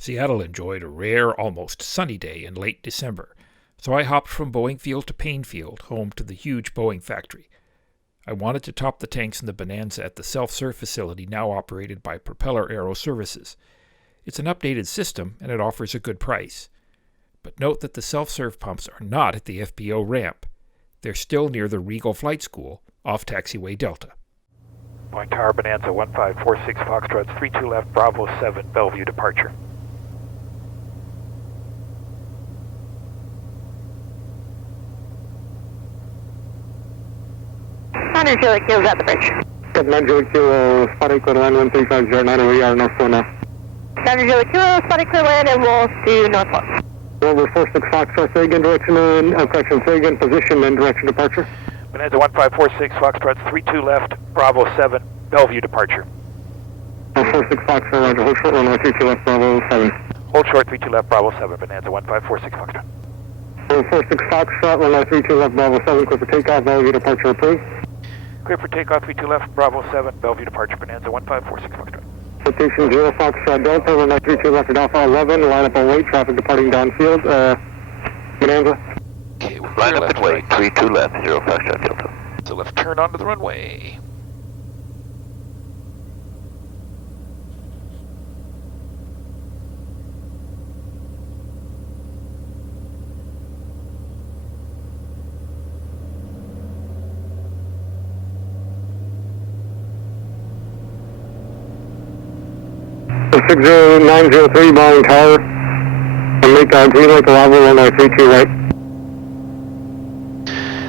Seattle enjoyed a rare, almost sunny day in late December, so I hopped from Boeing Field to Paine Field, home to the huge Boeing factory. I wanted to top the tanks in the Bonanza at the self-serve facility now operated by Propeller Aero Services. It's an updated system, and it offers a good price. But note that the self-serve pumps are not at the FBO ramp. They're still near the Regal Flight School, off taxiway Delta. Boeing Tower Bonanza 1546 Foxtrot 32 left, Bravo 7, Bellevue departure. Julie Q is at the bridge. Captain Julie Q, spotting clear land 13509, we are north 4 now. Captain Julie Q, spotting clear land and we'll do northwest. Over 46 Foxtrot, say again direction and, correction, say again position and direction departure. Bonanza 1546 Foxtrot 32 left, Bravo 7, Bellevue departure. 46 Foxtrot, roger, hold short, runway 32 left, Bravo 7. Hold short 32 left, Bravo 7, Bonanza 1546 Foxtrot. 46 Foxtrot, runway 32 left, Bravo 7, clear for takeoff, Bellevue departure approved. Clear for takeoff 32 left, Bravo 7, Bellevue departure, Bonanza 1546 Foxtrot. Location 0 Foxtrot Delta, runway 32 left at Alpha 11, line up and wait, traffic departing downfield, Bonanza. Okay, we'll line up and wait, 32 left, 0 Foxtrot Delta. So left turn onto the runway. So 60903 Boeing Tower, and make green light arrival, runway 32 right.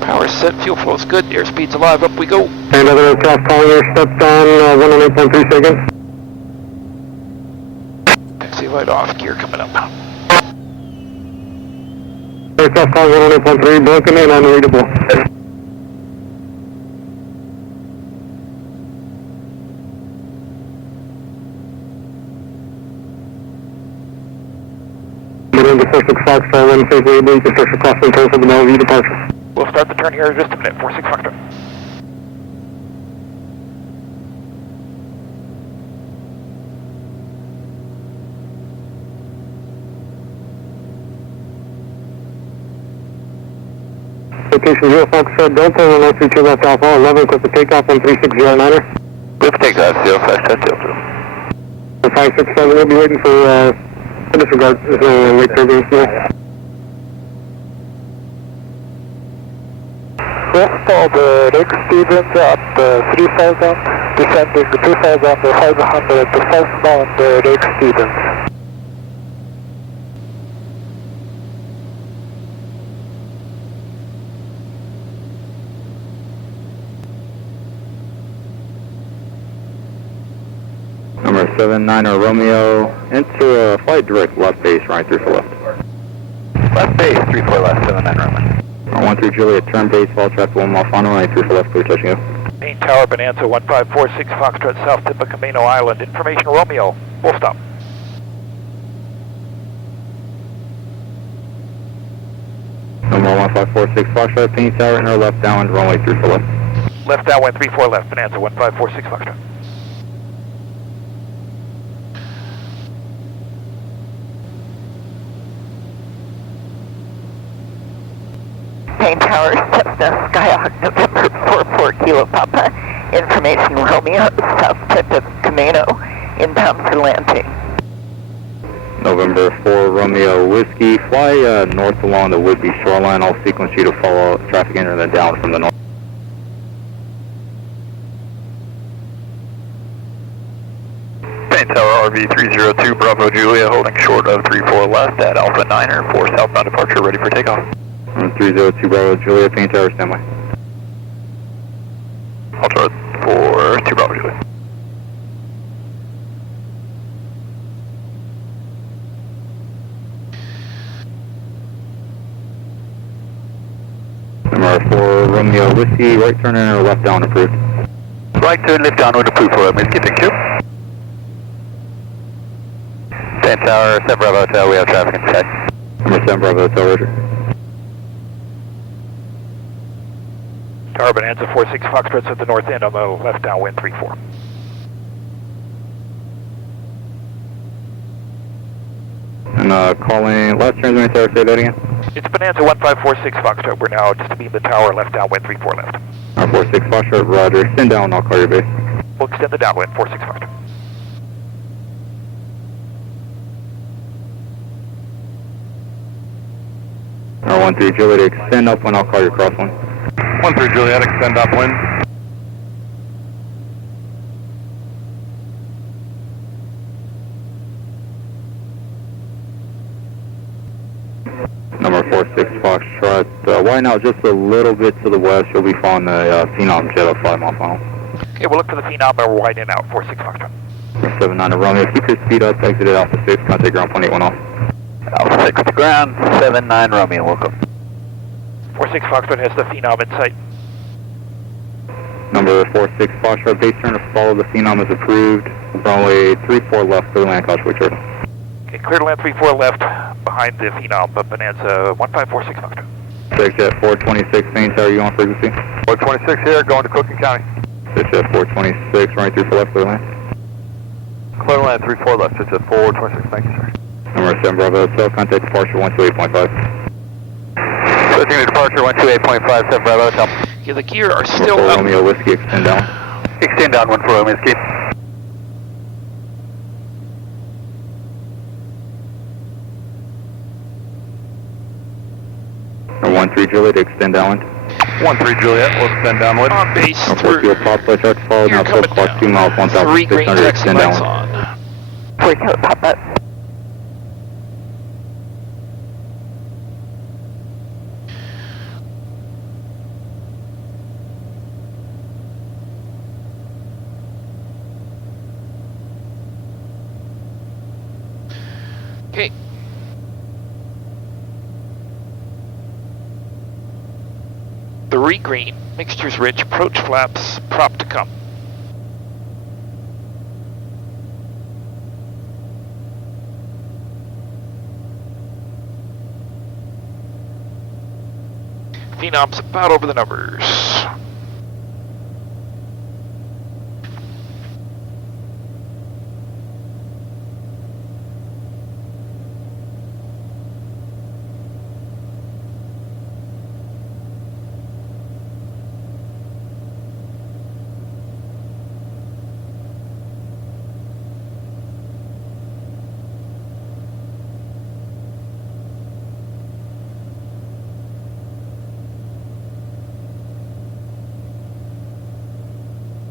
Power set, fuel flow is good, airspeed's alive, up we go. And other aircraft calling here, stepped on 108.3 seconds. Taxi light off, gear coming up. Aircraft calling 108.3, broken and unreadable. Bonanza 46 Foxtrot, when safely able to start across the turn for the Bellevue departure. We'll start the turn here in just a minute, 46 Foxtrot. Location 0 Foxtrot Delta, runway 32 left Alpha 11, clear for takeoff, 13609er. Clear for takeoff, 0 Foxtrot Delta. 567, we'll be waiting for, disregard, wait turbulence here. West Albert, Rick Stevens up 3000, descending to 2000, 500 at the southbound Rick Stevens. Number 79er Romeo, into flight direct left base, right 34 left. Left base, 34 left, 79 Roman. 13 Juliet, turn base, fall traffic 1 mile final, 34 left, clear touching you. Main Tower Bonanza 1546 Foxtrot south tip of Camino Island. Information Romeo, full stop. Number 1546 Foxtrot, Paine Tower, enter left downwind, runway 34 left. Left downwind 34 left, Bonanza 1546 Foxtrot. Paine Tower, Cessna Skyhawk, November 44 Kilo Papa. Information Romeo, south tip of Camino, inbound for landing. November 4 Romeo Whiskey, fly north along the Woodby shoreline, I'll sequence you to follow traffic enter then down from the north. Paine Tower RV 302 Bravo Julia, holding short of 34 left at Alpha 9er for southbound departure, ready for takeoff. 302 Bravo Julia, Paine Tower, standby. I'll chart for 2 Bravo Julia. Number 4 Romeo Whiskey, right turn enter left down approved. Right turn, left downward approved for Whiskey, thank you. Paine Tower, 7 Bravo Hotel, we have traffic in sight. Number 7 Bravo Hotel, roger. Tower Bonanza 46 Foxtrot's at the north end on the left downwind 34. And calling last transmitter tower, say that again. It's Bonanza 1546 Foxtrot. We're now just to beam the tower left downwind 34 left. 46 Foxtrot, roger. Extend down, I'll call your base. We'll extend the downwind 46 Foxtrot. R13 Juliet, extend upwind, I'll call your crosswind. 13 Juliet, extend upwind. Number 46 Foxtrot, widen out just a little bit to the west. You'll be following the Phenom jet up 5 mile funnel. Okay, we'll look for the Phenom and we're widening out 46 Foxtrot. 79 to Romeo, keep your speed up, exit at Alpha 6, contact ground 0.81 off. Alpha 6 to ground, 79 Romeo, welcome. 46 Foxtrot has the Phenom in sight. Number 46 Foxtrot, base turn to follow the Phenom is approved. Runway 34 left, clear land, cautiously turtle. Okay, clear to land 34 left behind the Phenom, but Bonanza 1546 Foxtrot. 6 at 426, Paine Tower, you on frequency? 426 here, going to Cook County. 6 at 426, runway 34 left, clear land. Clear land 34 left, 6 at 426, thank you, sir. Number 7 Bravo, self contact departure 128.5. Switching to departure 128.5, 7 Bravo, come. Yeah, the gear are still Number 4 up. Romeo Whiskey, extend down. Extend down 1 for Romeo, keep. Number 13 Juliet, extend downwind. 13 Juliet, we'll extend downwind. On base, Number 4 Field, Papa, chart to follow, now coming sub clock down. 2 miles, 3 green 1,600, taxi extend lights downwind. on. 4 Kilo Papa. Okay. Three green, mixtures rich, approach flaps, prop to come. Phenom's about over the numbers.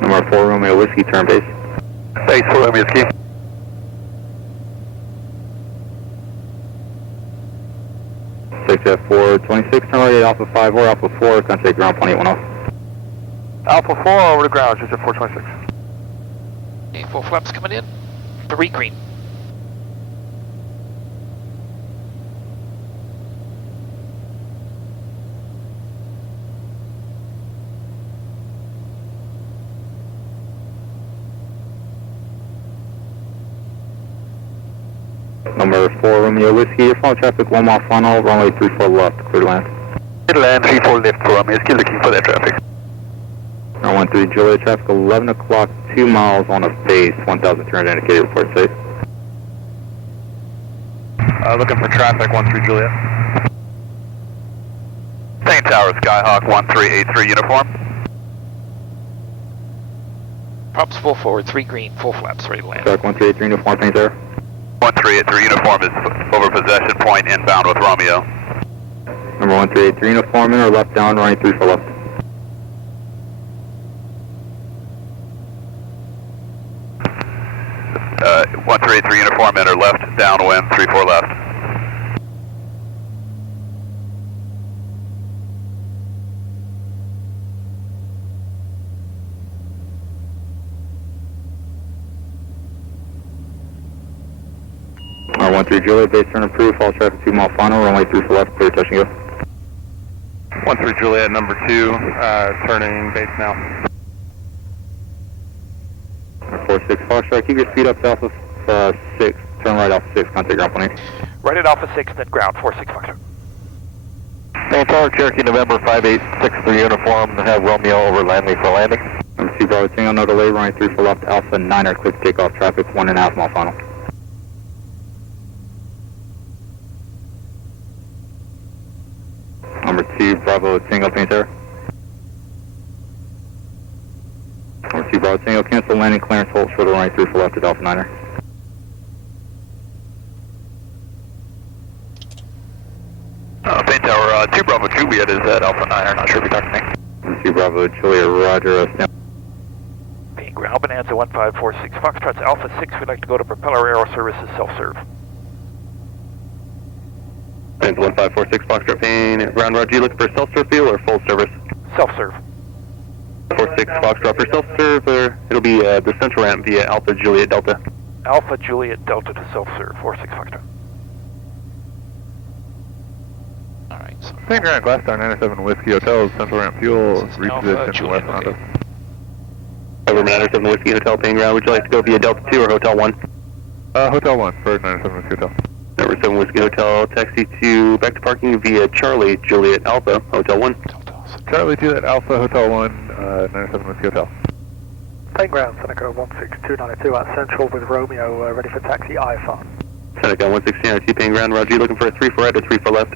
Number 4 Romeo Whiskey, turn base. Base 4 Romeo, keep. Six at 426, turn right at Alpha 5 or Alpha 4, contact ground 0.81 off. Alpha 4 over to ground, 6 at 426. Okay, full flaps coming in. Three green. Number 4 Romeo Whiskey, your follow traffic 1 mile funnel, runway 34 left, clear to land. Clear land 34 left for Romeo, still looking for that traffic. 13 Juliet, traffic 11 o'clock, 2 miles on a base, 1,300 indicated, report safe. Looking for traffic, 13 Juliet. Paine Tower, Skyhawk 1383 uniform. Props full forward, three green, full flaps, ready to land. Track 1383 uniform, Paine Tower. 1383 uniform is over possession point inbound with Romeo. Number 1383 uniform in or left down, running 3 for left. Uh, 1383 uniform in or left downwind, 34 left. R13 Juliet, base turn approved, follow traffic 2 mile final, runway 3 for left, clear touch and go. 13 Juliet, number 2, turning base now. 46 Foxtrot, keep your speed up to Alpha 6, turn right Alpha 6, contact ground 180. Right at Alpha 6, then ground 46 Foxtrot. Paine Tower, Cherokee, November 5863 uniform, have Romeo over landing for landing. Number 2 Bravo Tango, no delay, runway 3 for left, Alpha 9 clear to take off, traffic 1.5 mile final. 13 Juliet, number 2, turning base now. 13 Juliet, base turn approved, follow traffic 2 mile final, runway 3 for left, clear touch and go. 130 Juliet, base turn approved, follow traffic 1.5 mile final. 13 Juliet, number 2, turning base now. Bravo, Tango Paine Tower. Number 2 Bravo Tango, cancel landing clearance, hold short of runway 3 for left at Alpha Niner. Paine Tower, 2 Bravo Juliet is at Alpha Niner, not sure if you're talking to me. Number 2 Bravo Juliet, roger, stand. Paine ground, Bonanza 1546 Foxtrot's Alpha 6, we'd like to go to Propeller Aero Services self-serve. Bonanza 1546 Foxtrot Paine, ground Roger, you looking for self-serve field or full service? Self-serve. 46 Foxtrot for self-serve, or it'll be the central ramp via Alpha Juliet Delta. Alpha Juliet Delta to self-serve, 46 Foxtrot. Alright, so Paine ground, Glass Star 97 Whiskey Hotel, central ramp fuel, reposition west Honda. Over 97 Whiskey Hotel, Paine ground, would you like to go via Delta 2 or Hotel 1? Hotel 1 for 97 Whiskey Hotel. Number 7 Whiskey Hotel, taxi to back to parking via Charlie Juliet Alpha, Hotel 1. Charlie Juliet Alpha, Hotel 1, 97 Whiskey Hotel. Paine ground, Seneca 16292 at Central with Romeo, ready for taxi IFR. Seneca 16292 Paine ground, Roger, you looking for a 3 for right or 3 for left?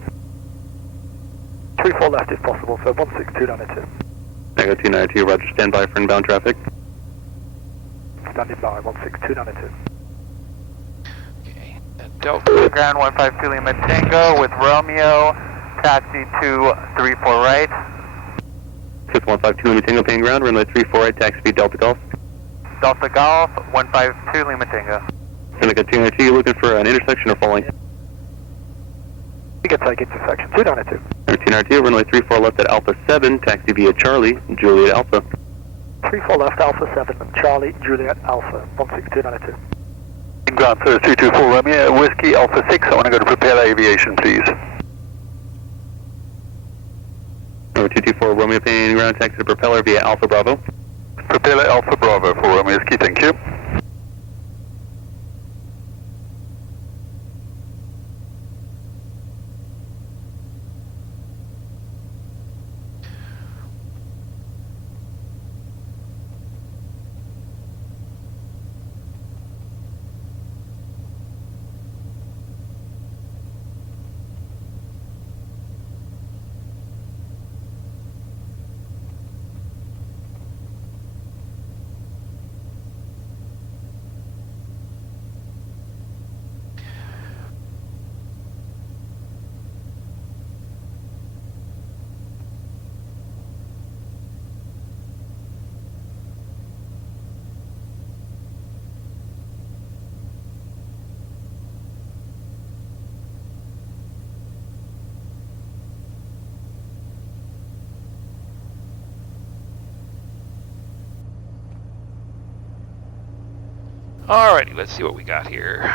3 4 left if possible, so 16292. Seneca 292, Roger, stand by for inbound traffic. Standing by, 16292. Delta. Ground 152 Lima Tango with Romeo, taxi to 34 right. 6152 Lima Tango, Paine ground, runway 34 right, taxi speed Delta Golf. Delta Golf 152 Lima Tango. Seneca 292, you looking for an intersection or falling? You can take intersection 292. 292, runway 34 left at Alpha 7, taxi via Charlie, Juliet Alpha. 3 4 left, Alpha 7, Charlie Juliet Alpha, 16292. Ground 324 Romeo, Whiskey Alpha 6, I want to go to Propeller Aviation, please. Number 224 Romeo Paine ground, taxi to Propeller via Alpha Bravo. Propeller Alpha Bravo for Romeo Whiskey, thank you. Alrighty, let's see what we got here.